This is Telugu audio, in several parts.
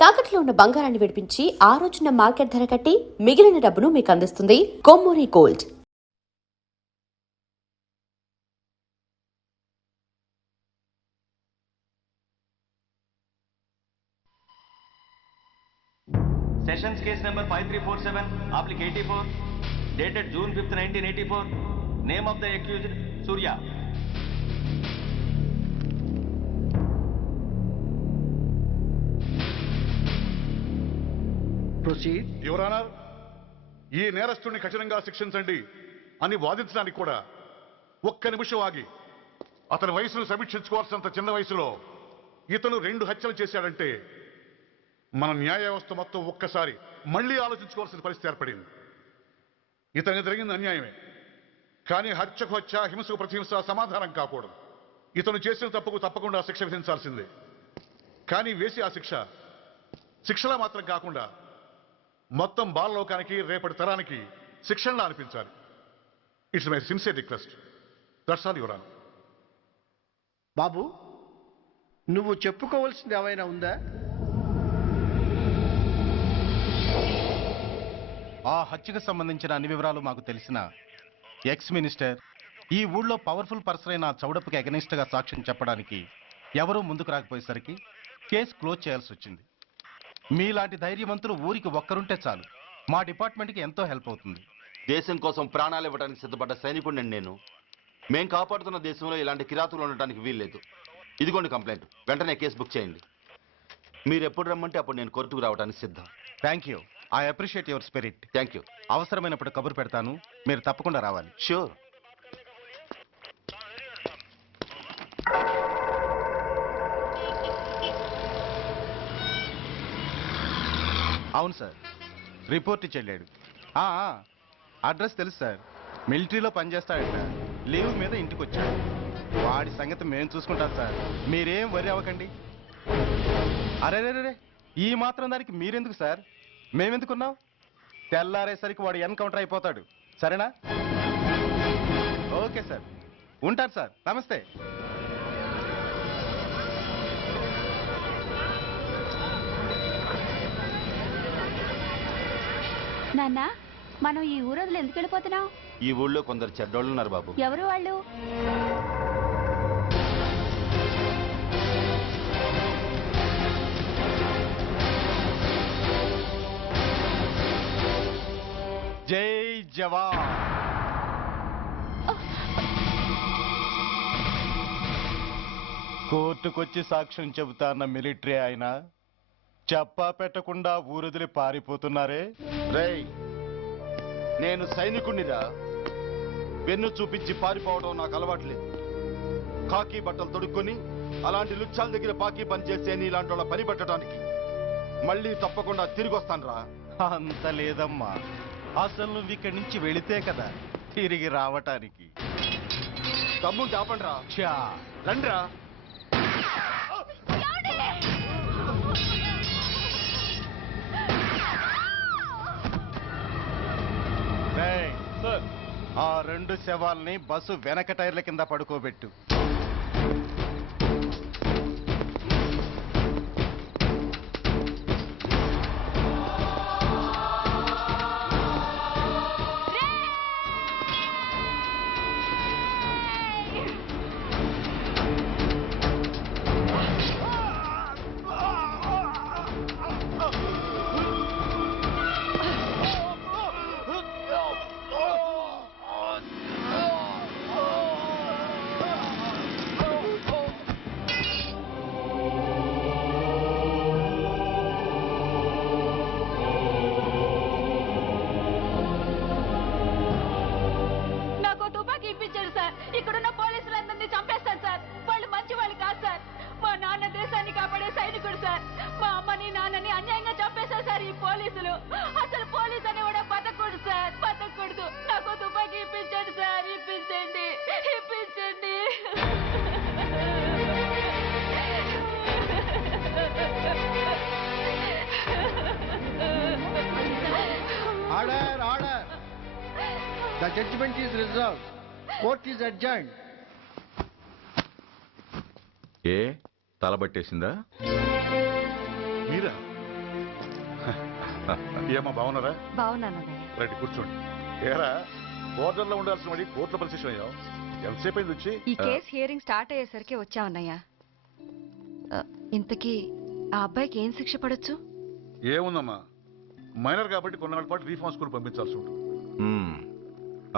తాకట్లో ఉన్న బంగారాన్ని విడిపించి ఆ రోజున మార్కెట్ ధర కట్టి మిగిలిన డబ్బును మీకు అందిస్తుంది Kommuri gold. Sessions case number 5347, applic 84, dated June 5th, 1984. Name of the accused, Surya. Proceed. Your honour, ఈ నేరస్తుడిని కఠినంగా శిక్షించండి అని వాదించడానికి కూడా ఒక్క నిమిషం ఆగి, అతని వయసును సమీక్షించుకోవాల్సినంత చిన్న వయసులో ఇతను 2 హత్యలు చేశాడంటే మన న్యాయ వ్యవస్థ మొత్తం ఒక్కసారి మళ్లీ ఆలోచించుకోవాల్సిన పరిస్థితి ఏర్పడింది. ఇతనికి జరిగింది అన్యాయమే, కానీ హత్యకు హత్య, హింసకు ప్రతిహింస సమాధానం కాకూడదు. ఇతను చేసిన తప్పుకు తప్పకుండా శిక్ష విధించాల్సిందే. కానీ వేసి ఆ శిక్షలా మాత్రం కాకుండా మొత్తం బాలలోకానికి, రేపటి తరానికి శిక్షణలా అనిపించాలి. It's my sincere request. That's all your honour. బాబు, నువ్వు చెప్పుకోవాల్సింది ఏమైనా ఉందా? ఆ హత్యకు సంబంధించిన అన్ని వివరాలు మాకు తెలిసిన ఎక్స్ మినిస్టర్ ఈ ఊళ్ళో పవర్ఫుల్ పర్సన్ అయిన చౌడప్పకి అగెనిస్ట్ గా సాక్ష్యం చెప్పడానికి ఎవరూ ముందుకు రాకపోయేసరికి కేసు క్లోజ్ చేయాల్సి వచ్చింది. మీలాంటి ధైర్యవంతులు ఊరికి ఒక్కరుంటే చాలు, మా డిపార్ట్మెంట్కి ఎంతో హెల్ప్ అవుతుంది. దేశం కోసం ప్రాణాలు ఇవ్వడానికి సిద్ధపడ్డ సైనికుడిని నేను. మేం కాపాడుతున్న దేశంలో ఇలాంటి కిరాతులు ఉండటానికి వీల్లేదు. ఇదిగోండి కంప్లైంట్, వెంటనే కేసు బుక్ చేయండి. మీరు ఎప్పుడు రమ్మంటే అప్పుడు నేను కోర్టుకు రావడానికి సిద్ధం. Thank you, I appreciate your spirit. Thank you. అవసరమైనప్పుడు కబురు పెడతాను, మీరు తప్పకుండా రావాలి. షూర్. అవును సార్, రిపోర్ట్ ఇచ్చి వెళ్ళాడు. అడ్రస్ తెలుసు సార్, మిలిటరీలో పనిచేస్తాడంట. లీవ్ మీద ఇంటికి వచ్చాడు. వాడి సంగతి మేము చూసుకుంటాం సార్, మీరేం వరి అవ్వకండి. అరే, ఈ మాత్రం దానికి మీరెందుకు సార్, మేమెందుకున్నాం? తెల్లారేసరికి వాడు ఎన్కౌంటర్ అయిపోతాడు. సరేనా? ఓకే సార్, ఉంటారు సార్. నమస్తే. నాన్న, మనం ఈ ఊరొదిలి ఎందుకు వెళ్ళిపోతున్నాం? ఈ ఊళ్ళో కొందరు చెడ్డోళ్ళు ఉన్నారు బాబు. ఎవరు వాళ్ళు? జై జవాన్. కోర్టుకొచ్చి సాక్ష్యం చెబుతా అన్న మిలిటరీ ఆయన చెప్పా పెట్టకుండా ఊరొదిలి పారిపోతున్నారే. రేయ్, నేను సైనికుడినిరా. వెన్ను చూపించి పారిపోవడం నాకు అలవాట్లేదు. కాకి బట్టలు తొడుక్కొని అలాంటి లుచ్చాల దగ్గర పాకి పని చేసే ఇలాంటి వాళ్ళ పని పెట్టడానికి మళ్ళీ తప్పకుండా తిరిగి వస్తానురా. అంత లేదమ్మా, అసలు నువ్వు ఇక్కడి నుంచి వెళితే కదా తిరిగి రావటానికి. తమ్ముంటే ఆపండి రా. రండ్రా. ఆ 2 శవాల్ని బస్సు వెనక టైర్ల కింద పడుకోబెట్టు. ఇక్కడున్న పోలీసులందరినీ చంపేస్తారు సార్. వాళ్ళు మంచి వాళ్ళు కాదు సార్. మా నాన్న దేశాన్ని కాపాడే సైనికుడు సార్. మా అమ్మని నాన్నని అన్యాయంగా చంపేశారు సార్ ఈ పోలీసులు. అసలు పోలీసు అని కూడా బతకూడదు సార్, బతకూడదు. నాకు తుపాకీ ఇప్పించండి సార్, ఇప్పించండి. Order, order. The judgment is reserved. Court is adjourned. ఏ తలబట్టేసిందా? మీరా? ఏమా బాగున్నారా? బాగున్నానన్నయ్య. రండి కూర్చోండి. ఏరా బోర్డర్లో ఉండాల్సిన వాడి కోర్టులో పరిశీలన అయ్యావు. ఎంతసేపు అయింది వచ్చి? ఈ కేసు హియరింగ్ స్టార్ట్ అయ్యేసరికి వచ్చామన్నయ్య. ఇంతకీ ఆ అబ్బాయికి ఏం శిక్ష పడొచ్చు? ఏముందమ్మా, మైనర్ కాబట్టి కొన్నాళ్ళ పాటు రీఫార్మ్ స్కూల్ పంపించాల్సి ఉంటుంది.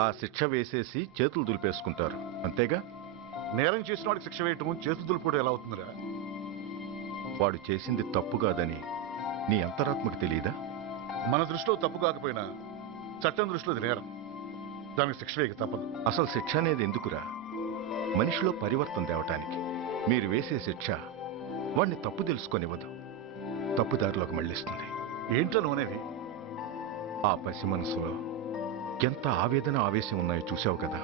ఆ శిక్ష వేసేసి చేతులు దులిపేసుకుంటారు అంతేగా. నేరం చేసిన వాడికి శిక్ష వేయటం చేతులు దులుపుకోవడం ఎలా అవుతుందిరా? వాడు చేసింది తప్పు కాదని నీ అంతరాత్మకు తెలియదా? మన దృష్టిలో తప్పు కాకపోయినా చట్టం దృష్టిలో అది నేరం. దానికి శిక్ష వేయక తప్పదు. అసలు శిక్ష అనేది ఎందుకురా? మనిషిలో పరివర్తన తేవటానికి. మీరు వేసే శిక్ష వాడిని తప్పు తెలుసుకొనివ్వదు, తప్పుదారిలోకి మళ్ళిస్తుంది. ఏంటో నువ్వనేది? ఆ పసి మనసులో ఎంత ఆవేదన ఆవేశం ఉన్నాయో చూసావు కదా.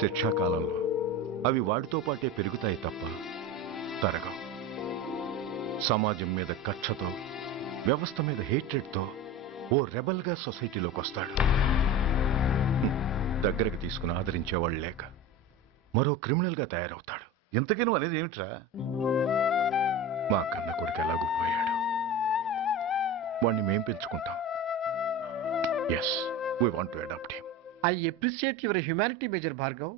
శిక్షాకాలంలో అవి వాడితో పాటే పెరుగుతాయి తప్ప తరగవు. సమాజం మీద కక్షతో, వ్యవస్థ మీద హేట్రెడ్తో ఓ రెబల్గా సొసైటీలోకి వస్తాడు. దగ్గరకు తీసుకుని ఆదరించేవాళ్ళు లేక మరో క్రిమినల్గా తయారవుతాడు. ఇంతకీ నువ్వు అనేది ఏమిట్రా? మా కన్న కొడుకు ఎలాగూ పోయాడు, వాణ్ణి మేం పెంచుకుంటాం. Yes, we want to adopt him. I appreciate your humanity major Bhargav,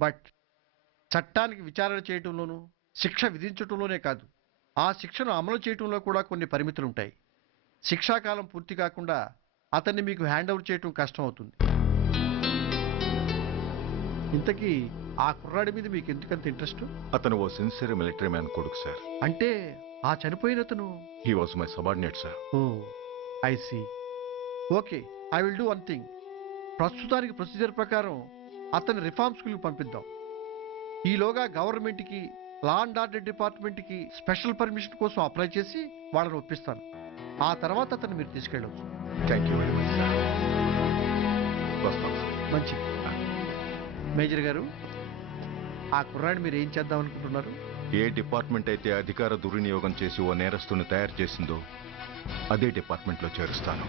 but చట్టానికి విచారణ చేయటంలోనూ శిక్ష విధించటంలోనే కాదు, ఆ శిక్షను అమలు చేయటంలో కూడా కొన్ని పరిమితులు ఉంటాయి. శిక్షాకాలం పూర్తి కాకుండా అతన్ని మీకు హ్యాండ్ ఓవర్ చేయటం కష్టం అవుతుంది. ఇంతకీ ఆ కుర్రాడి మీద మీకు ఎందుకంత ఇంట్రెస్ట్? అతను ఓ సిన్సియర్ మిలిటరీ మ్యాన్ కొడుకు సార్. అంటే ఆ చనిపోయిన అతను? He was my subordinate sir. Oh I see. Okay, I will do one thing. ప్రస్తుతానికి ప్రొసీజర్ ప్రకారం అతన్ని రిఫార్మ్ స్కూల్కి పంపిద్దాం. ఈలోగా గవర్నమెంట్కి, లా అండ్ ఆర్డర్ డిపార్ట్మెంట్కి స్పెషల్ పర్మిషన్ కోసం అప్లై చేసి వాళ్ళని ఒప్పిస్తాను. ఆ తర్వాత అతన్ని మీరు తీసుకెళ్ళవచ్చు. Thank you very much sir. వస్తాం సార్. మంచిది. మేజర్ గారు, ఆ కుర్రాడిని మీరు ఏం చేద్దాం అనుకుంటున్నారు? ఏ డిపార్ట్మెంట్ అయితే అధికార దుర్వినియోగం చేసి ఓ నేరస్తుని తయారు చేసిందో అదే డిపార్ట్మెంట్లో చేరుస్తాను.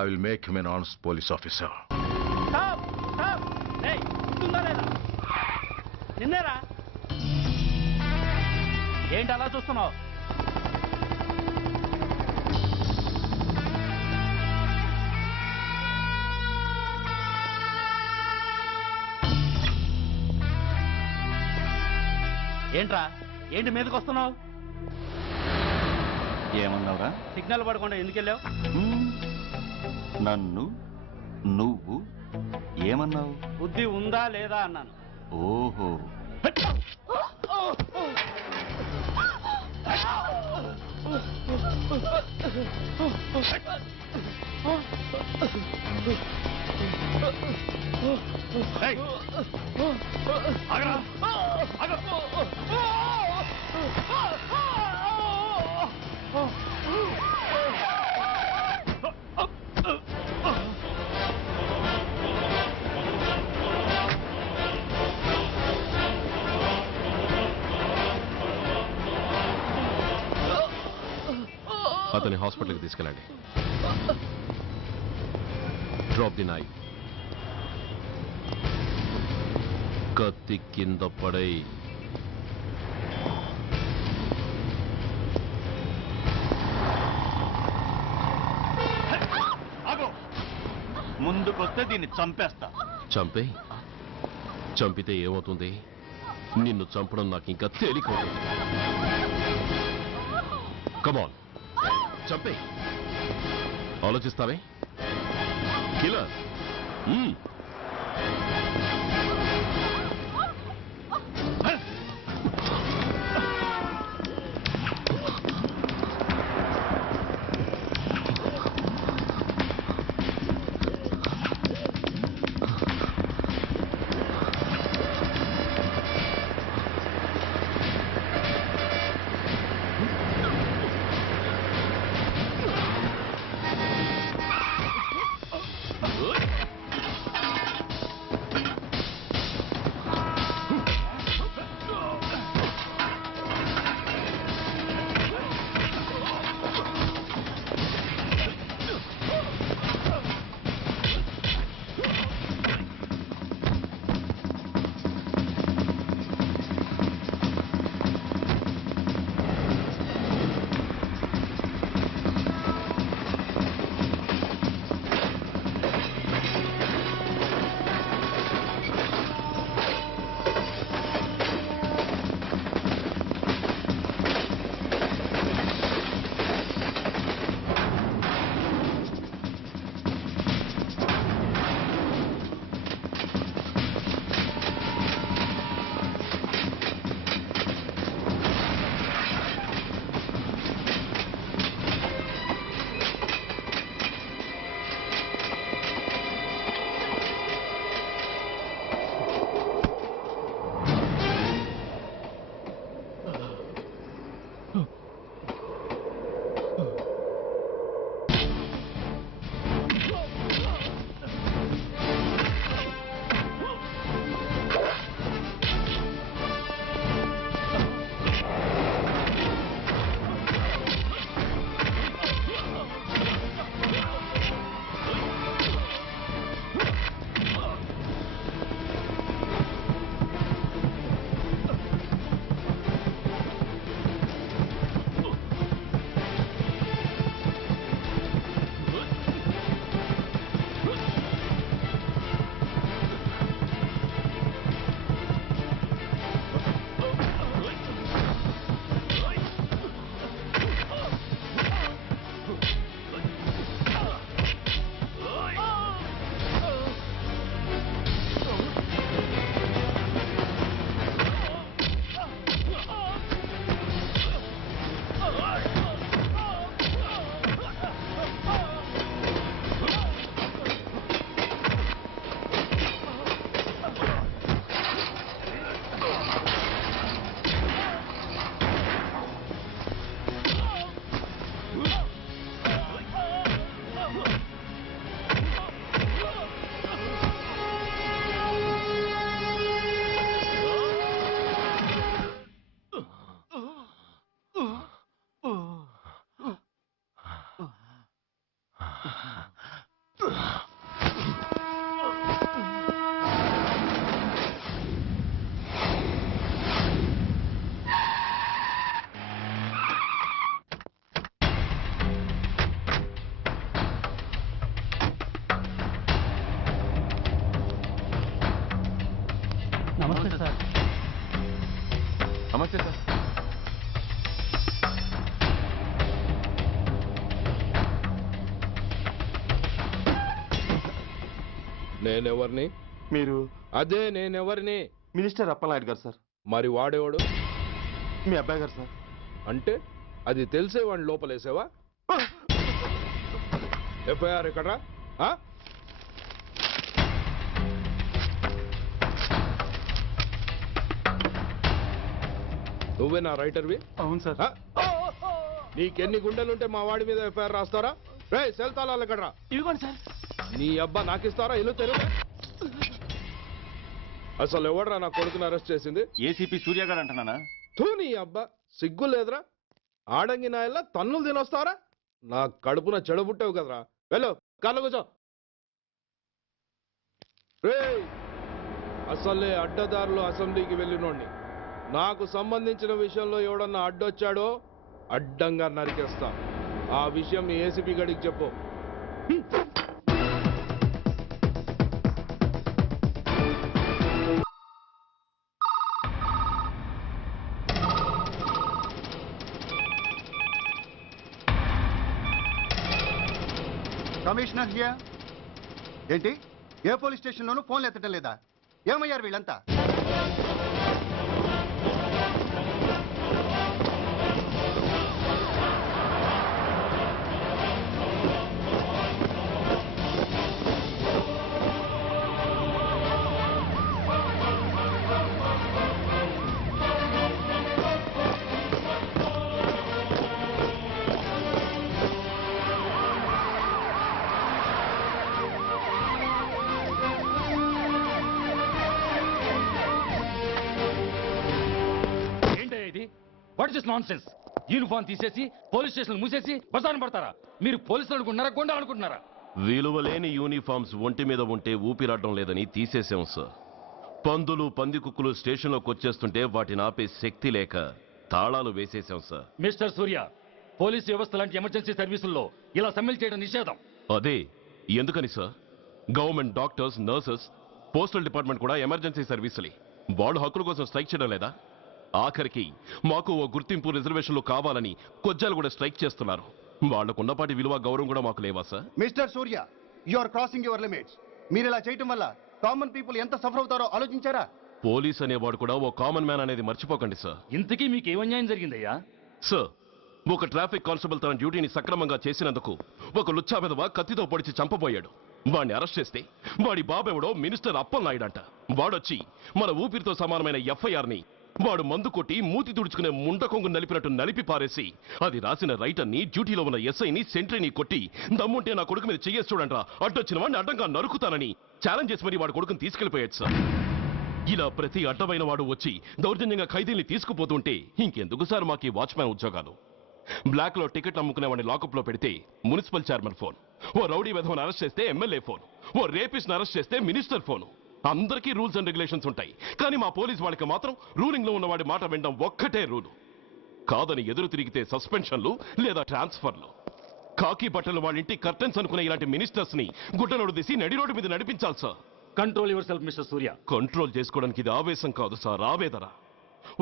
I will make him an honest police officer. నిన్నేరా ఏంటి అలా చూస్తున్నావు? ఏంట్రా, ఏంటి మీదకి వస్తున్నావు? ఏమన్నావురా? సిగ్నల్ పడకుండా ఎందుకు వెళ్ళావు? నన్ను నువ్వు ఏమన్నావు? బుద్ధి ఉందా లేదా అన్నాను. ఓహో, అతని హాస్పిటల్కి తీసుకెళ్ళండి. Drop the knife. కత్తి కింద పడై. ముందుకొస్తే దీన్ని చంపేస్తా. చంపే. చంపితే ఏమవుతుంది? నిన్ను చంపడం నాకు ఇంకా తేలికవుతుంది. కమాన్, చంపే. ఆలోచిస్తావే కిల్లర్? నమస్తే సార్. నమస్తే సార్. నేనెవరిని? మీరు అదే నేనెవరిని? మినిస్టర్ అప్పలనాయుడు గారు సార్. మరి వాడేవాడు? మీ అబ్బాయి గారు సార్. అంటే అది తెలిసే వాడిని లోపలేసావా? ఎఫ్ఐఆర్ ఎక్కడ్రా? ఆ? నువ్వే నా రైటర్వి? అవును సార్. ఆ? నీకెన్ని గుండెలుంటే మా వాడి మీద ఎఫ్ఐఆర్ రాస్తారా? రే సెల్ తాళాలు ఎక్కడ్రా? ఇదిగోండి సార్. నీ అబ్బా నాకిస్తారా? ఇల్లు తెరువు. అసలు ఎవడ్రా నా కొడుకుని అరెస్ట్ చేసింది? ఏసీపీ సూర్య గారు అంటున్నానా? తూ నీ అబ్బా సిగ్గు లేదురా? ఆడంగి నాయల్లా తన్నులు తినొస్తారా? నా కడుపున చెడబుట్టావు కదరా. వెళ్ళు కార్లో కూర్చో. రే అసలే అడ్డదారులు అసెంబ్లీకి వెళ్ళినోండి. నాకు సంబంధించిన విషయంలో ఎవడన్నా అడ్డొచ్చాడో అడ్డంగా నరికేస్తా. ఆ విషయం మీ ఏసీపీ గడికి చెప్పు. Commissioner here. ఏంటి ఏ పోలీస్ స్టేషన్లోనూ ఫోన్లు ఎత్తడం లేదా? ఏమయ్యారు వీళ్ళంతా? What is nonsense? యూనిఫామ్ తీసేసి పోలీస్ స్టేషన్ మూసేసి బజార్ను పడతారా? మీరు పోలీసులు అనుకుంటున్నారా, గుండా అనుకుంటున్నారా? విలువలేని యూనిఫామ్స్ ఒంటి మీద ఉంటే ఊపిరాడడం లేదని తీసేసాం సార్. పందులు పందికుక్కులు స్టేషన్లోకి వచ్చేస్తుంటే వాటిని ఆపే శక్తి లేక తాళాలు వేసేసాం సార్. మిస్టర్ సూర్య, పోలీసు వ్యవస్థ లాంటి ఎమర్జెన్సీ సర్వీసుల్లో ఇలా సమ్మెలు చేయడం నిషేధం. అదే ఎందుకని sir? Government doctors, nurses, postal department కూడా ఎమర్జెన్సీ సర్వీసులే. వాళ్ళు హక్కుల కోసం స్ట్రైక్ చేయడం లేదా? ఆఖరికి మాకు ఓ గుర్తింపు రిజర్వేషన్లు కావాలని కొజ్జాలు కూడా స్ట్రైక్ చేస్తున్నారు. వాళ్లకున్నపాటి విలువ గౌరవం కూడా మాకు లేవా sir? Mister Surya, you are crossing your limits. మీరు ఇలా చేయటం వల్ల కామన్ పీపుల్ ఎంత సఫర్ అవుతారో ఆలోచించారా? పోలీస్ అనేవాడు కూడా ఓ కామన్ మ్యాన్ అనేది మర్చిపోకండి సార్. ఇంతకీ మీకు ఏమన్యాయం జరిగిందయ్యా? సార్, ఒక ట్రాఫిక్ కానిస్టేబుల్ తన డ్యూటీని సక్రమంగా చేసినందుకు ఒక లుచ్చా విధవ కత్తితో పొడిచి చంపబోయాడు. వాడిని అరెస్ట్ చేస్తే వాడి బాబెవడో మినిస్టర్ అప్పలనాయుడు అంట. వాడొచ్చి మన ఊపిరితో సమానమైన ఎఫ్ఐఆర్ ని వాడు మందు కొట్టి మూతి తుడుచుకునే ముండకొంగు నలిపినట్టు నలిపి పారేసి అది రాసిన రైటర్ని డ్యూటీలో ఉన్న ఎస్ఐని సెంట్రీని కొట్టి దమ్ముంటే నా కొడుకు మీద చెయ్యేసి చూడంట్రా అడ్డొచ్చిన వాడిని అడ్డంగా నరుకుతానని ఛాలెంజ్ చేసి మరి వాడు కొడుకుని తీసుకెళ్లిపోయాడు సార్. ఇలా ప్రతి అడ్డమైన వాడు వచ్చి దౌర్జన్యంగా ఖైదీల్ని తీసుకుపోతుంటే ఇంకెందుకు సార్ మాకు ఈ వాచ్మ్యాన్ ఉద్యోగాలు? బ్లాక్ లో టికెట్ అమ్ముకునేవాడిని లాకప్ లో పెడితే మున్సిపల్ చైర్మన్ ఫోన్, ఓ రౌడీ విధవను అరెస్ట్ చేస్తే ఎమ్మెల్యే ఫోన్, ఓ రేపిస్ట్ అరెస్ట్ చేస్తే మినిస్టర్ ఫోన్. అందరికీ రూల్స్ అండ్ రెగ్యులేషన్స్ ఉంటాయి, కానీ మా పోలీస్ వాళ్ళకి మాత్రం రూలింగ్ లో ఉన్న వాడి మాట వినడం ఒక్కటే రూలు. కాదని ఎదురు తిరిగితే సస్పెన్షన్లు లేదా ట్రాన్స్ఫర్లు. కాకి బట్టలు వాళ్ళ ఇంటి కర్టెన్స్ అనుకునే ఇలాంటి మినిస్టర్స్ ని గుడ్డలోడు తీసి నడి రోడ్డు మీద నడిపించాలి sir. Control your self mister Surya. Control చేసుకోవడానికి ఇది ఆవేశం కాదు సార్, ఆవేదన.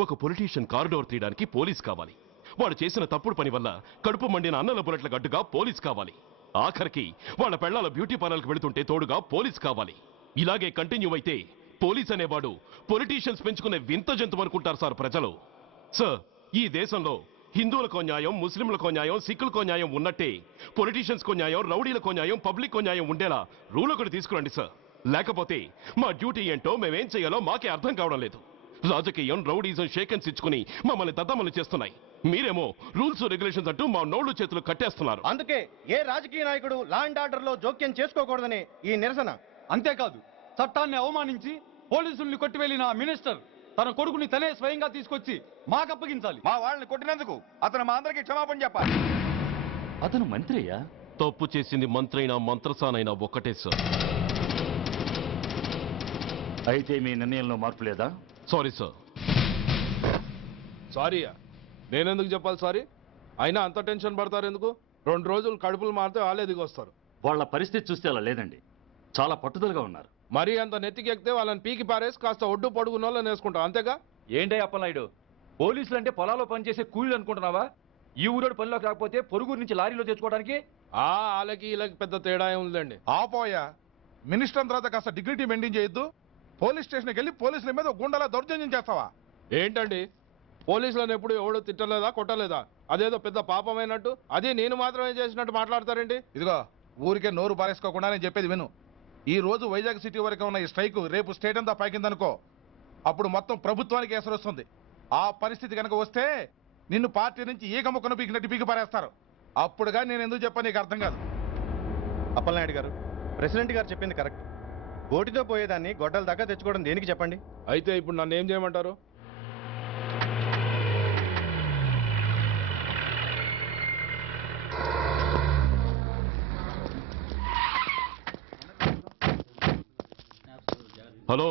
ఒక పొలిటీషియన్ కారిడోర్ తీయడానికి పోలీస్ కావాలి. వాడు చేసిన తప్పుడు పని వల్ల కడుపు మండిన అన్నల బుల్లెట్ల గడ్డుగా పోలీస్ కావాలి. ఆఖరికి వాళ్ళ పెళ్లాల బ్యూటీ పార్లర్కి వెళుతుంటే తోడుగా పోలీస్ కావాలి. ఇలాగే కంటిన్యూ అయితే పోలీస్ అనేవాడు పొలిటీషియన్స్ పెంచుకునే వింత జంతువు అనుకుంటారు సార్ ప్రజలు. సార్, ఈ దేశంలో హిందువులకో న్యాయం, ముస్లింలకో న్యాయం, సిక్కులకో న్యాయం ఉన్నట్టే పొలిటీషియన్స్కో న్యాయం, రౌడీలకో న్యాయం, పబ్లిక్కో న్యాయం ఉండేలా రూల్ ఒకటి తీసుకురండి సార్. లేకపోతే మా డ్యూటీ ఏంటో మేమేం చేయాలో మాకే అర్థం కావడం లేదు. రాజకీయం, రౌడీజం షేకెన్స్ ఇచ్చుకుని మమ్మల్ని దద్దమలు చేస్తున్నాయి. మీరేమో రూల్స్ రెగ్యులేషన్స్ అంటూ మా నోళ్లు చేతులు కట్టేస్తున్నారు. అందుకే ఏ రాజకీయ నాయకుడు లా అండ్ ఆర్డర్ లో జోక్యం చేసుకోకూడదని ఈ నిరసన. అంతేకాదు, చట్టాన్ని అవమానించి పోలీసుల్ని కొట్టివెళ్లిన మినిస్టర్ తన కొడుకుని తనే స్వయంగా తీసుకొచ్చి మాకు అప్పగించాలి. మా వాళ్ళని కొట్టినందుకు అతను మా అందరికీ క్షమాపణ చెప్పాలి. అతను మంత్రి అయ్యా. తప్పు చేసింది మంత్రైనా మంత్రసానైనా ఒక్కటే సార్. అయితే మీ నిర్ణయంలో మార్పు లేదా? Sorry sir. సారీయా? నేనెందుకు చెప్పాలి సారీ? అయినా అంత టెన్షన్ పడతారు ఎందుకు? 2 రోజులు కడుపులు మారితే వాళ్ళే దిగొస్తారు. వాళ్ళ పరిస్థితి చూస్తే అలా లేదండి, చాలా పట్టుదలగా ఉన్నారు. మరీ అంత నెత్తికెక్కితే వాళ్ళని పీకి పారేసి కాస్త ఒడ్డు పొడుగున్న వాళ్ళని వేసుకుంటాం, అంతేగా? ఏంటే అప్పలనాయుడు, పోలీసులు అంటే పొలాల్లో పనిచేసే కూలీలు అనుకుంటున్నావా? ఈ ఊరోడు పనిలోకి రాకపోతే పొరుగురు నుంచి లారీలో తెచ్చుకోవడానికి వాళ్ళకి వీళ్ళకి పెద్ద తేడా ఉందండి. ఆపోయా, మినిస్టర్ తర్వాత కాస్త డిగ్నిటీ మెయింటైన్ చేయొద్దు. పోలీస్ స్టేషన్కి వెళ్ళి పోలీసుల మీద గుండాల దౌర్జన్యం చేస్తావా? ఏంటండి, పోలీసులను ఎప్పుడు ఎవడో తిట్టలేదా, కొట్టలేదా? అదేదో పెద్ద పాపమైనట్టు, అదే నేను మాత్రమే చేసినట్టు మాట్లాడతారేంటి? ఇదిగో, ఊరికే నోరు పారేసుకోకుండా నేను చెప్పేది విను. ఈ రోజు వైజాగ్ సిటీ వరకు ఉన్న ఈ స్ట్రైక్ రేపు స్టేట్ అంతా పైకిందనుకో, అప్పుడు మొత్తం ప్రభుత్వానికి ఎసరు వస్తుంది. ఆ పరిస్థితి కనుక వస్తే నిన్ను పార్టీ నుంచి ఈగ ముక్కను పీకినట్టు పీకి పారేస్తారు. అప్పుడుగా నేను ఎందుకు చెప్పాను నీకు అర్థం కాదు. అప్పలనాయుడు గారు, ప్రెసిడెంట్ గారు చెప్పింది కరెక్ట్. ఓటితో పోయేదాన్ని గొడ్డల దాకా తెచ్చుకోవడం దేనికి చెప్పండి? అయితే ఇప్పుడు నన్ను ఏం చేయమంటారు? హలో,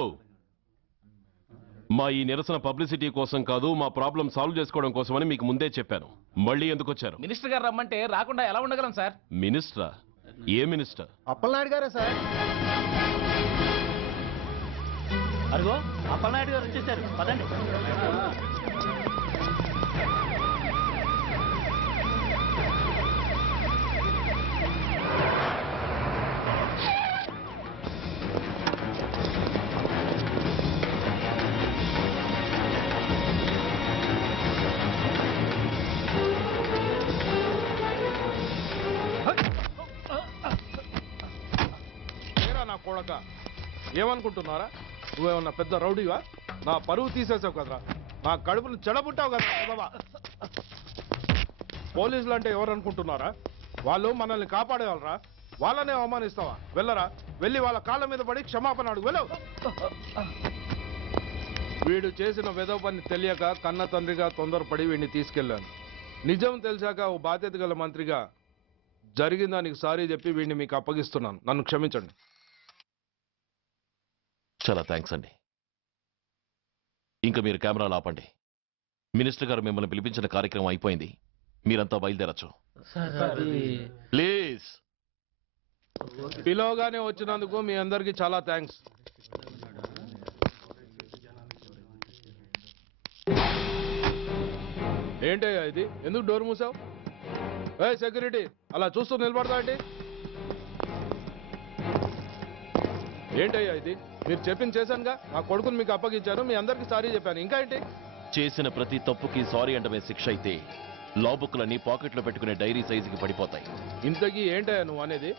మా ఈ నిరసన పబ్లిసిటీ కోసం కాదు, మా ప్రాబ్లం సాల్వ్ చేసుకోవడం కోసమని మీకు ముందే చెప్పాను. మళ్ళీ ఎందుకు వచ్చారు? మినిస్టర్ గారు రమ్మంటే రాకుండా ఎలా ఉండగలం సార్? మినిస్టరా? ఏ మినిస్టర్? అప్పలనాయుడు గారే సార్. అదిగో అప్పలనాయుడు గారు వచ్చేసారు, పదండి. నా కొడక, ఏమనుకుంటున్నారా? నువ్వేమన్నా పెద్ద రౌడీవా? నా పరువు తీసేసావు కదరా, నా కడుపును చెడబుట్టావు కదా బాబా. పోలీసులు అంటే ఎవరు అనుకుంటున్నారా? వాళ్ళు మనల్ని కాపాడేవాళ్ళరా? వాళ్ళనే అవమానిస్తావా? వెళ్ళరా, వెళ్ళి వాళ్ళ కాళ్ళ మీద పడి క్షమాపణ అడుగు, వెళ్ళవు. వీడు చేసిన వెధవ పని తెలియక కన్న తండ్రిగా తొందరపడి వీడిని తీసుకెళ్లాను. నిజం తెలిసాక ఓ బాధ్యత గల మంత్రిగా జరిగిన దానికి సారీ చెప్పి వీడిని మీకు అప్పగిస్తున్నాను. నన్ను క్షమించండి. చాలా థ్యాంక్స్ అండి. ఇంకా మీరు కెమెరాలు ఆపండి. మినిస్టర్ గారు మిమ్మల్ని పిలిపించిన కార్యక్రమం అయిపోయింది, మీరంతా బయలుదేరచ్చు ప్లీజ్. పిలవగానే వచ్చినందుకు మీ అందరికీ చాలా థ్యాంక్స్. ఏంటయ్యా ఇది? ఎందుకు డోర్ మూసావు? ఏ సెక్యూరిటీ, అలా చూస్తూ నిలబడతా ఏంటి? ఏంటయ్యా ఇది? మీరు చెప్పింది చేశానుగా, నా కొడుకుని మీకు అప్పగించాను, మీ అందరికీ సారీ చెప్పాను, ఇంకా ఏంటి? చేసిన ప్రతి తప్పుకి సారీ అంటమే శిక్ష అయితే లా బుక్లన్నీ పాకెట్లో పెట్టుకునే డైరీ సైజుకి పడిపోతాయి. ఇంతకీ ఏంటయ్యా నువ్వు అనేది?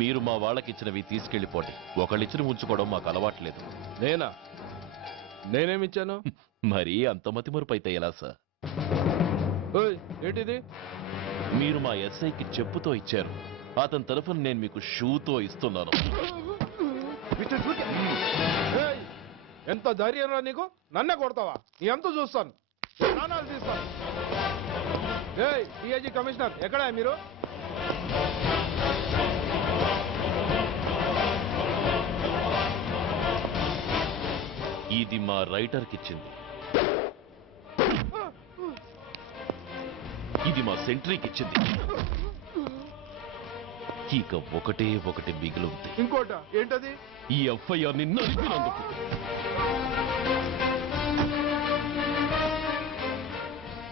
మీరు మా వాళ్ళకిచ్చినవి తీసుకెళ్లిపోండి. ఒకళ్ళిచ్చిన ఉంచుకోవడం మాకు అలవాట్లేదు. నేనా? నేనేమిచ్చాను? మరి అంత మతిమరుపు అయితే ఎలా సార్? ఓయ్, ఏంటిది? మీరు మా ఎస్ఐకి చెప్పుతో ఇచ్చారు, అతని తరఫున నేను మీకు షూతో ఇస్తున్నాను. ఏయ్, ఎంత ధైర్యం రా నీకు? నన్నే కొడతావా? నీ ఎంత చూస్తాను, ప్రాణాలు తీస్తాను. ఏయ్, డిఐజీ కమిషనర్ ఎక్కడా మీరు? ఇది మా రైటర్కి ఇచ్చింది, ఇది మా సెంట్రీకి ఇచ్చింది. ఇక ఒకటి మిగిలింది. ఇంకోట ఏంటది? ఈ ఎఫ్ఐఆర్ ని నలిపినందుకు.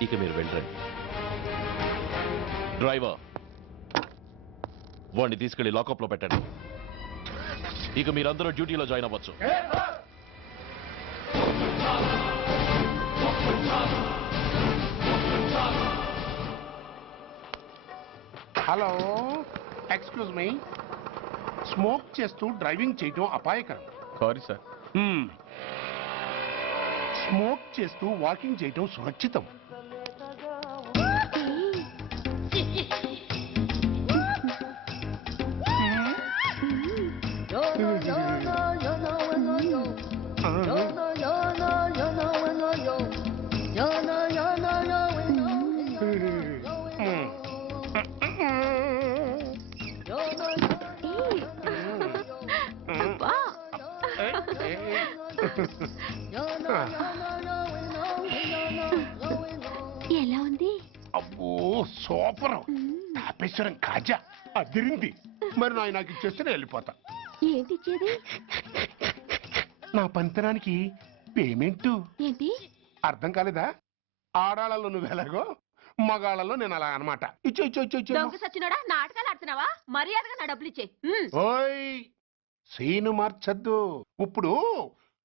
ఇక మీరు వెళ్ళండి. డ్రైవర్, వాడిని తీసుకెళ్లి లాకప్ లో పెట్టండి. ఇక మీరందరూ డ్యూటీలో జాయిన్ అవ్వచ్చు. Hello, excuse me. స్మోక్ చేస్తూ డ్రైవింగ్ చేయటం అపాయకరం. Sorry sir. స్మోక్ చేస్తూ వాకింగ్ చేయటం సురక్షితం. ఎలా ఉంది? అబ్బో సూపర్. తాపేశ్వరం కాజా అదిరింది. మరి నాకు ఇచ్చేస్తే నేను వెళ్ళిపోతా. ఏంటి ఇచ్చేది? నా పంతనానికి పేమెంట్. ఏంటి అర్థం కాలేదా? ఆడాళ్ళలో నువ్వు ఎలాగో, మగాళ్ళలో నేను అలా అనమాట. దొంగ సచ్చినోడా, నాటకాలు ఆడుతున్నావా? మర్యాదగా నా డబ్బులు ఇచ్చే. ఓయ్, సీను మార్చద్దు. ఇప్పుడు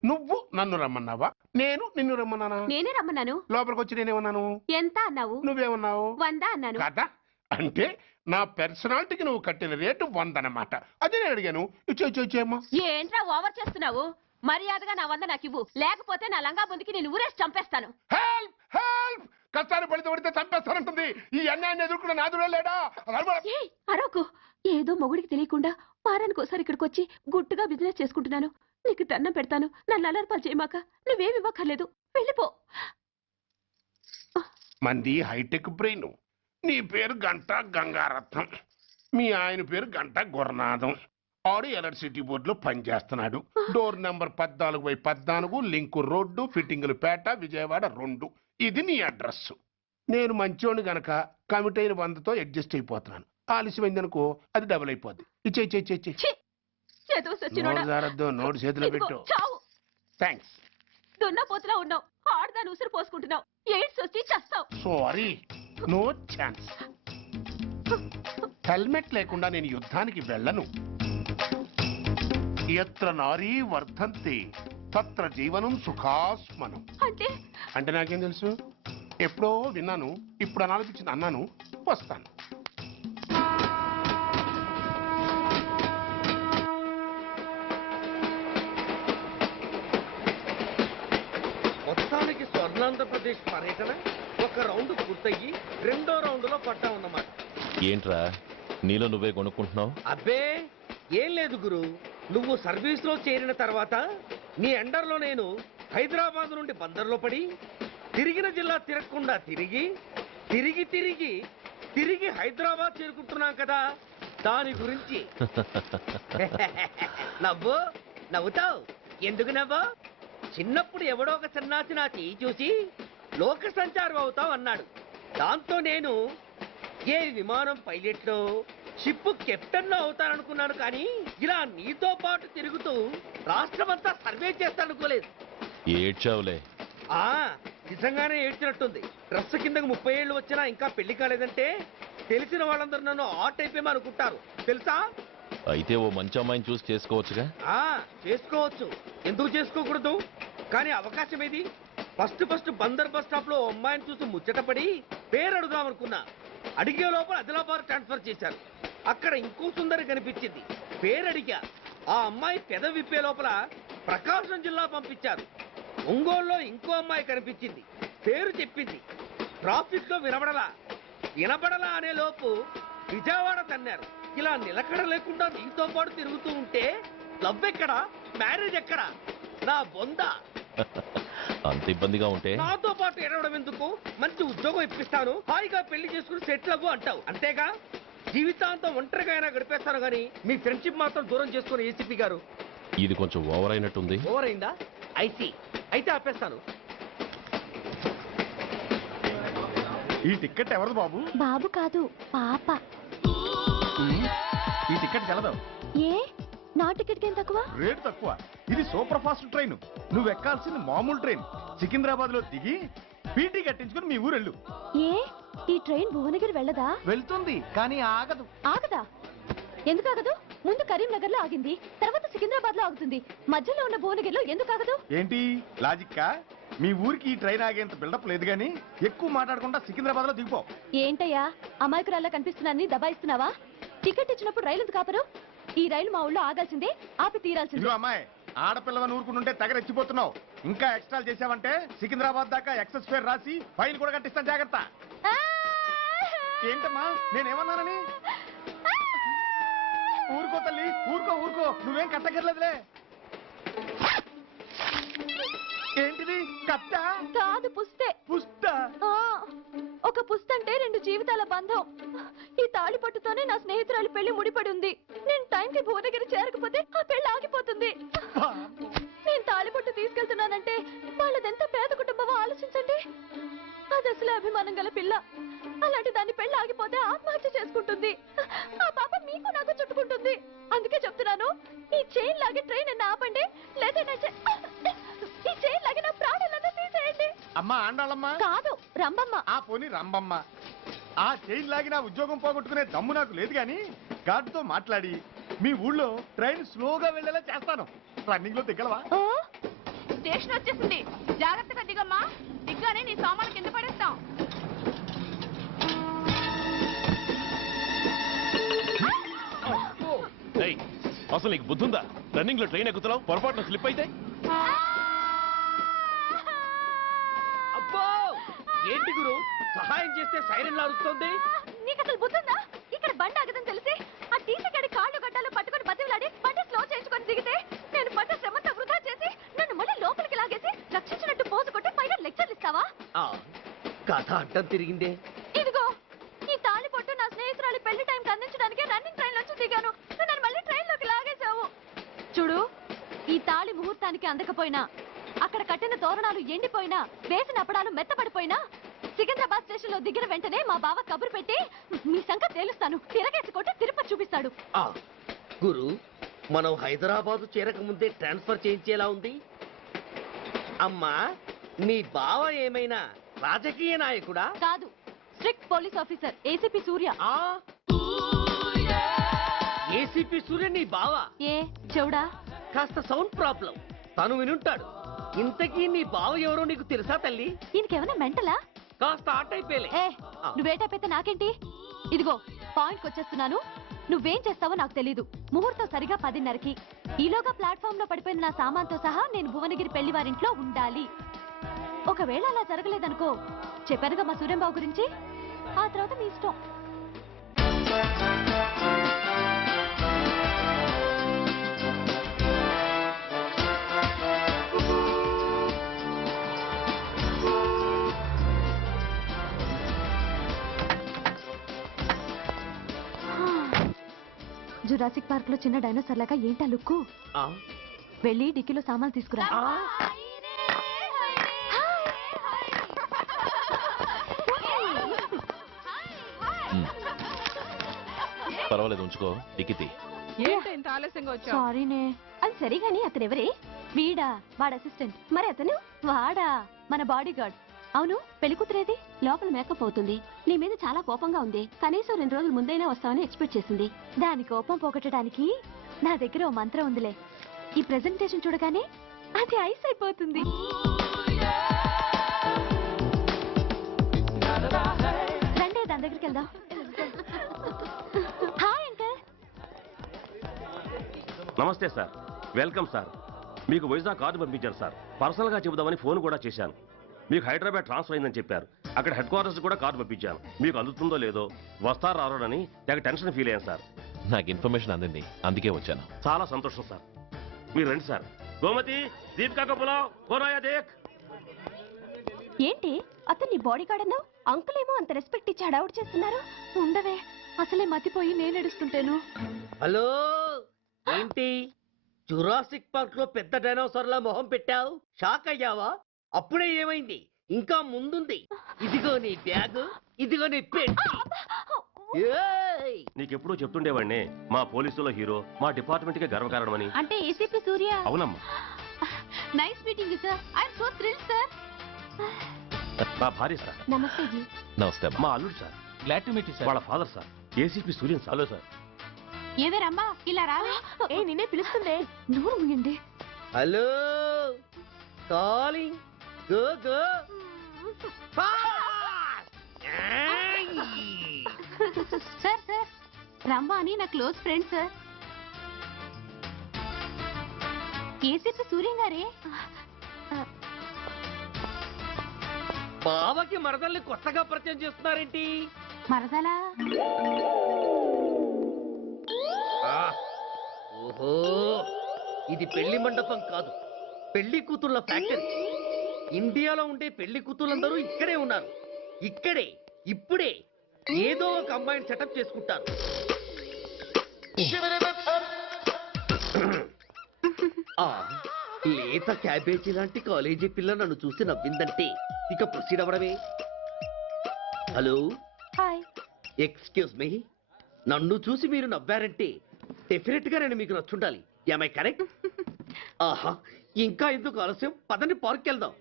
నువ్వు నన్ను రమ్మన్నావా, నేను నిన్ను రమ్మన్నానా? నేనే రమ్మన్నాను. లోపలికి వచ్చి నేనేమన్నాను? ఎంత అన్నావు? నువ్వేమన్నావు? 100 అన్నాను. కదా, అంటే నా పర్సనాలిటీకి నువ్వు కట్టిన రేటు 100 అన్నమాట. అదే నేను అడిగాను. ఇచ్చేమ్మా. ఏంట్రా ఓవర్ చేస్తున్నావు? మర్యాదగా నా 100 నాకు ఇవ్వు, లేకపోతే నా లంగా ముందుకి నేను ఊరేసి చంపేస్తాను. Help help! కష్టాన్ని పడితే చంపేస్తానంటుంది. ఈ అన్యాయాన్ని ఎదుర్కొన్న నాదుడే లేడా? అరవకు. ఏదో మొగుడికి తెలియకుండా వారానికి ఒకసారి ఇక్కడికి వచ్చి గుట్టుగా బిజినెస్ చేసుకుంటున్నాను. నీకు దండం పెడతాను, నన్ను అలర్పాలు చేయమాక. నువ్వేమి ఇవ్వక్కర్లేదు, వెళ్ళిపో. మంది హైటెక్ బ్రెయిన్. నీ పేరు గంట గంగారత్నం, మీ ఆయన పేరు గంట గురనాథం. ఆడు ఎలక్ట్రిసిటీ బోర్డులో పనిచేస్తున్నాడు. డోర్ నెంబర్ 14/14, లింకు రోడ్డు, ఫిట్టింగులు పేట, విజయవాడ 2. ఇది నీ అడ్రస్. నేను మంచోని గనక కమిట్ అయిన 100తో అడ్జస్ట్ అయిపోతున్నాను. ఆలస్యమైందనుకో అది డబుల్ అయిపోద్ది. ఇచ్చే నోటు చేతిలో పెట్టు. థ్యాంక్స్. దున్నపోతులా ఉన్నావు, ఆడదాని ఉసురు పోసుకుంటున్నావు. ఎయిడ్స్ వచ్చి చస్తావు. Sorry, no chance. హెల్మెట్ లేకుండా నేను యుద్ధానికి వెళ్ళను. ఎత్ర నారీ వర్ధంతి తత్ర జీవనం సుఖాస్మనం. అంటే నాకేం తెలుసు? ఎప్పుడో విన్నాను, ఇప్పుడు అనాలనిపించింది అన్నాను. వస్తాను. మొత్తానికి స్వర్ణాంధ్రప్రదేశ్ పర్యటన ఒక రౌండ్ పూర్తయ్యి 2వ రౌండ్లో పడ్డామన్నమాట. ఏంట్రా నీలో నువ్వే కొనుక్కుంటున్నావు? అబ్బే ఏం లేదు గురు. నువ్వు సర్వీస్ లో చేరిన తర్వాత నీ అండర్లో నేను హైదరాబాద్ నుండి బందర్లో పడి తిరిగిన జిల్లా తిరగకుండా తిరిగి తిరిగి తిరిగి తిరిగి హైదరాబాద్ చేరుకుంటున్నాం కదా, దాని గురించి. నవ్వుతావు ఎందుకు నవ్వు? చిన్నప్పుడు ఎవడో ఒక సన్నాసి నా చేయి చూసి లోక సంచారం అవుతావు అన్నాడు. దాంతో నేను ఏ విమానం పైలట్లో షిప్ కెప్టెన్ అవుతాననుకున్నాను. కానీ ఇలా నీతో పాటు తిరుగుతూ రాష్ట్రమంతా సర్వే చేస్తాననుకోలేదు. ఏడ్చావులే. నిజంగానే ఏడ్చినట్టుంది. డ్రెస్ కిందకు 30 ఏళ్ళు వచ్చినా ఇంకా పెళ్లి కాలేదంటే తెలిసిన వాళ్ళందరూ నన్ను ఆ టైపేమో అనుకుంటారు తెలుసా? అయితే ఓ మంచి అమ్మాయిని చూసి చేసుకోవచ్చుగా. చేసుకోవచ్చు, ఎందుకు చేసుకోకూడదు? కానీ అవకాశం ఏది? ఫస్ట్ బందర్ బస్ స్టాప్ లో అమ్మాయిని చూసి ముచ్చటపడి పేరు అడుగుదాం అనుకున్నా. అడిగే లోపల ఆదిలాబాద్ ట్రాన్స్ఫర్ చేశారు. అక్కడ ఇంకో సుందరి కనిపించింది. పేరు అడిగా. ఆ అమ్మాయి పెద విప్పే లోపల ప్రకాశం జిల్లా పంపించారు. ఒంగోలులో ఇంకో అమ్మాయి కనిపించింది, పేరు చెప్పింది, ట్రాఫిక్ లో వినబడలా అనే లోపు విజయవాడ తన్నారు. ఇలా నిలకడ లేకుండా నీతో పాటు తిరుగుతూ ఉంటే లవ్ ఎక్కడా, మ్యారేజ్ ఎక్కడా? నా బొంద. అంత ఇబ్బందిగా ఉంటే నాతో పాటు ఎడవడం ఎందుకు? మంచి ఉద్యోగం ఇప్పిస్తాను, హాయిగా పెళ్లి చేసుకుని సెటిల్ అవ్వు అంటావు అంతేగా? జీవితాంతం ఒంటరిగా అయినా గడిపేస్తాను గానీ మీ ఫ్రెండ్షిప్ మాత్రం దూరం చేసుకుని ఏసీపీ గారు. ఇది కొంచెం ఓవర్ అయినట్టుంది. ఓవర్ అయిందా? ఐసీ, అయితే ఆపేస్తాను. ఈ టికెట్ ఎవరిది బాబు? బాబు కాదు, పాప. ఈ టికెట్ గెలదు. ఏ నా టికెట్ ఏం తక్కువ? రేటు తక్కువ. ఇది సూపర్ ఫాస్ట్ ట్రైన్. నువ్వు ఎక్కాల్సింది మామూలు ట్రైన్. సికింద్రాబాద్ లో దిగి పీటీ కట్టించుకుని మీ ఊరెళ్ళు. ఏ ఈ ట్రైన్ భువనగిరి వెళ్ళదా? వెళ్తుంది కానీ ఆగదు. ఆగదా? ఎందుకు ఆగదు? ముందు కరీంనగర్ లో ఆగింది, తర్వాత సికింద్రాబాద్ లో ఆగుతుంది. మధ్యలో ఉన్న భువనగిరిలో ఎందుకు ఆగదు? ఏంటి లాజిక్కా? మీ ఊరికి ఈ ట్రైన్ ఆగేంత బిల్డప్ లేదు గానీ ఎక్కువ మాట్లాడకుండా సికింద్రాబాద్ లో దిగిపో. ఏంటయ్యా అమాయకురాల్లా కనిపిస్తున్నాన్ని దబాయిస్తున్నావా? టికెట్ ఇచ్చినప్పుడు రైలు ఎందుకు ఆపరు? ఈ రైలు మా ఊళ్ళో ఆగాల్సిందే, ఆపి తీరాల్సిందే. ఇదిగో అమ్మాయి, ఆడపిల్లవని ఊరుకుంటుంటే తెగరెచ్చిపోతున్నావు. ఇంకా ఎక్స్ట్రాలు చేసావంటే సికింద్రాబాద్ దాకా ఎక్సెస్ ఫేర్ రాసి ఫైన్ కూడా కట్టిస్తాను, జాగ్రత్త. ఏంటమ్మా నేనేమన్నానని? ఊరుకో తల్లి, ఊరుకో ఊరుకో, నువ్వేం కట్టగర్లేదులే. ఏంటిది? కట్ట కాదు, పుస్తే. పుష్ట? ఒక పుస్తంటే 2 జీవితాల బంధం. ఈ తాళి పట్టుతోనే నా స్నేహితురాలి పెళ్లి ముడిపడి ఉంది. నేను టైంకి భువనగిరి చేరకపోతే ఆ పెళ్లి ఆగిపోతుంది. నేను తాళి పట్టు తీసుకెళ్తున్నానంటే వాళ్ళదెంత పేద కుటుంబమో ఆలోచించండి. అది అసలు అభిమానం గల పిల్ల. అలాంటి దాన్ని పెళ్లి ఆగిపోతే ఆత్మహత్య చేసుకుంటుంది. ఆ పాప మీకు నాకు చుట్టుకుంటుంది. అందుకే చెప్తున్నాను, ఈ చైన్ లాగే ట్రైన్ ఆపండి, లేదా ఈ చైన్ లాగే నా ప్రాణాలను తీసేయండి. అమ్మా ఆండాళ్ళమ్మ కాదు, రంబమ్మ. ఆ పోని రంబమ్మ. ఆ చైన్ లాగి నా ఉద్యోగం పోగొట్టుకునే దమ్ము నాకు లేదు గాని గార్డుతో మాట్లాడి మీ ఊళ్ళో ట్రైన్ స్లోగా వెళ్ళేలా చేస్తాను. రన్నింగ్ లో దిగలవా? స్టేషన్ వచ్చేసింది, జాగ్రత్తగా దిగమ్మా. దిగ్గానే నీ సామాన్లు కింద పడేస్తాం. అసలు నీకు బుద్ధుందా? రన్నింగ్ లో ట్రైన్ ఎక్కుతున్నావు, పొరపాటున స్లిప్ అయితే? అబ్బో ఏంటి గురు, సహాయం చేస్తే సైరన్ లారుస్తుంది. నీకు అసలు బుద్ధుందా? ఇక్కడ బండి ఆగదని తెలిసి ఆ టీసీ గడి కాళ్ళు గడ్డాలు పట్టుకొని బతిలాడి బండి స్లో చేసుకొని దిగితే నేను పడ్డ శ్రమంతా వృధా చేసి నన్ను మళ్ళీ లోపలికి లాగేసి రక్షించినట్టు పోసు కొట్టి పైగా లెక్చర్లు ఇస్తావా? కథ అడ్డం తిరిగిందే. ఇదిగో ఈ తాళి పొట్టు నా స్నేహితురాలి పెళ్లి టైంకి అందించడానికి రన్నింగ్ ట్రైన్ నుంచి దిగాను. నన్ను మళ్ళీ ట్రైన్ లోకి లాగేశావు. చూడు, ఈ తాళి ముహూర్తానికి అందకపోయినా, అక్కడ కట్టిన తోరణాలు ఎండిపోయినా, వేసిన అప్పడాలు మెత్తపడిపోయినా, సికింద్రాబాద్ స్టేషన్ లో దిగిన వెంటనే మా బావ కబురు పెట్టి మీ సంగతి తేలుస్తాను, తిరగేసి కొట్టి తిరుపతి చూపిస్తాడు. గురు, మనం హైదరాబాద్ చేరక ముందే ట్రాన్స్ఫర్ చేయించేలా ఉంది. అమ్మా, నీ బావ ఏమైనా రాజకీయ నాయకుడా? కాదు, స్ట్రిక్ట్ పోలీస్ ఆఫీసర్, ఏసీపీ సూర్య. ఏసీపీ సూర్య నీ బావ? ఏ చెవుడా? కాస్త సౌండ్ ప్రాబ్లం, తను వినుంటాడు. ఇంతకీ నీ బావ ఎవరో నీకు తెలుసా తల్లి? ఈయనకేమైనా మెంటలా? కాస్త ఆటైపోయలే. నువ్వేటైపోతే నాకేంటి? ఇదిగో పాయింట్కి వచ్చేస్తున్నాను. నువ్వేం చేస్తావో నాకు తెలీదు. ముహూర్తం సరిగా 10:30కి. ఈలోగా ప్లాట్ఫామ్ లో పడిపోయిన నా సామాన్తో సహా నేను భువనగిరి పెళ్లి వారింట్లో ఉండాలి. ఒకవేళ అలా జరగలేదనుకో, చెప్పానుగా మా సూర్యంబాబు గురించి, ఆ తర్వాత మీ ఇష్టం. జురాసిక్ పార్క్ లో చిన్న డైనోసార్ లాగా ఏంటా లుక్కు? వెళ్ళి డిక్కీలో సామాన్లు తీసుకురా. పర్వాలేదు, ఉంచుకో. టికెట్ ఏంటి ఆలస్యంగా వచ్చావు? సారీనే. అది సరిగాని అతను ఎవరే? వీడా? వాడు అసిస్టెంట్. మరి అతను? వాడా మన బాడీ గార్డ్. అవును, పెళ్లి కూతురేది? లోపల మేకప్ అవుతుంది. నీ మీద చాలా కోపంగా ఉంది. కనీసం 2 రోజుల ముందైనా వస్తావని ఎక్స్పెక్ట్ చేసింది. దాని కోపం పోగొట్టడానికి నా దగ్గర ఓ మంత్రం ఉందిలే. ఈ ప్రెజెంటేషన్ చూడగానే అది ఐస్ అయిపోతుంది. రండి, దాని దగ్గరికి వెళ్దాం. Hi uncle. నమస్తే సార్, వెల్కమ్ సార్. మీకు వైజాగ్ కార్డు పంపించారు సార్. పర్సనల్గా చెబుదామని ఫోన్ కూడా చేశాను. మీకు హైదరాబాద్ ట్రాన్స్ఫర్ అయిందని చెప్పారు. అక్కడ హెడ్ క్వార్టర్స్ కూడా కార్డు పంపించాను. మీకు అందుతుందో లేదో, వస్తారో రారోనని తెగ టెన్షన్ ఫీల్ అయ్యాను సార్. నాకు ఇన్ఫర్మేషన్ అందింది, అందుకే వచ్చాను. చాలా సంతోషం సార్. మీరు రండి సార్. గోమతి, దీపికా కపులావ్, కోరాయా దేక్. ఏంటి అతన్ని బాడీ గార్డ్ అన్నావు? అంకుల్ ఏమో అంత రెస్పెక్ట్ ఇచ్చి హడావుడు చేస్తున్నారు. ఉండవే, అసలే మతిపోయి నేను ఎడుస్తుంటాను. హలో, ఏంటి జురాసిక్ పార్క్ లో పెద్ద డైనోసార్ల మొహం పెట్టావు? షాక్ అయ్యావా? అప్పుడే ఏమైంది? ఇంకా ముందుంది. ఇదిగో నీ బ్యాగ్, ఇదిగో నీ పెట్టి. నీకెప్పుడూ చెప్తుండేవాడిని, మా పోలీసులో హీరో, మా డిపార్ట్మెంట్ కి గర్వకారణమని. అంటే ఏసీపీ సూర్య. అవునమ్మా. Nice meeting sir. I'm so thrilled sir. మా భార్య సార్. నమస్తే జీ. నమస్తే. మా అల్లుడు sir. Glad to meet you sir. వాళ్ళ father sir, ACP Suryan sir. Hello sir. ఏవే రమ్మా, ఇలా రావే. ఏ నిన్నే పిలుస్తుందే. నోరు మూయండి. Hello, calling. Go go. Sir sir, Ramma అని నా close friend sir. ACP Suryam గారే. బావకి మరదల్ని కొత్తగా పరిచయం చేస్తున్నారేంటి? మరదలా? ఓహో, ఇది పెళ్లి మండపం కాదు, పెళ్లి కూతుళ్ళ ఫ్యాక్టరీ. ఇండియాలో ఉండే పెళ్లి కూతుళ్ళందరూ ఇక్కడే ఉన్నారు. ఇక్కడే ఇప్పుడే ఏదో ఒక అమ్మాయిని సెటప్ చేసుకుంటారు. ఆ, లేత క్యాబేజీ లాంటి కాలేజీ పిల్ల నన్ను చూసి నవ్విందంటే ఇక ప్రొసీడ్ అవ్వడమే. Hello, hi. ఎక్స్క్యూజ్ మీ, నన్ను చూసి మీరు నవ్వారంటే డెఫినెట్ గా నేను మీకు నచ్చుండాలి. Am I correct? ఆహా, ఇంకా ఎందుకు ఆలస్యం? పదండి పార్క్ వెళ్దాం.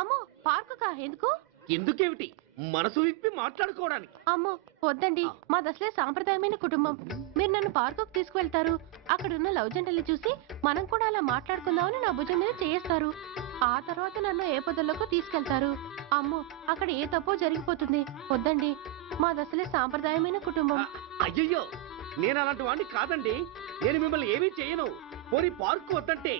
అమ్మో, పార్కు కా? ఎందుకు? ఎందుకేమిటి, మనసు విప్పి మాట్లాడుకోవడానికి. అమ్మో వద్దండి, మాది అసలే సాంప్రదాయమైన కుటుంబం. మీరు నన్ను పార్కుకు తీసుకువెళ్తారు, అక్కడ ఉన్న లవ్ జంటలు చూసి మనం కూడా అలా మాట్లాడుకుందామని నా భుజం మీద చేస్తారు. ఆ తర్వాత నన్ను ఏ పొదల్లోకి తీసుకెళ్తారు. అమ్మో, అక్కడ ఏ తప్పో జరిగిపోతుంది. వద్దండి, మాది అసలే సాంప్రదాయమైన కుటుంబం. అయ్యయ్యో, నేను అలాంటి వాడిని కాదండి. నేను మిమ్మల్ని ఏమీ చేయను. పోనీ పార్క్ వద్దంటే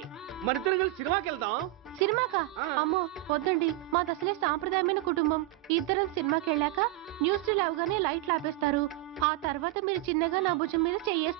మరిద్దరం కలిసి సినిమాకి వెళ్దాం. సినిమాకా? అమ్మో వద్దండి, మాది అసలే సాంప్రదాయమైన కుటుంబం. ఇద్దరం సినిమాకి వెళ్ళాక న్యూస్ అవగానే లైట్లు ఆపేస్తారు. ఆ తర్వాత మీరు చిన్నగా నా భుజం మీద చెయ్యేస్తారు.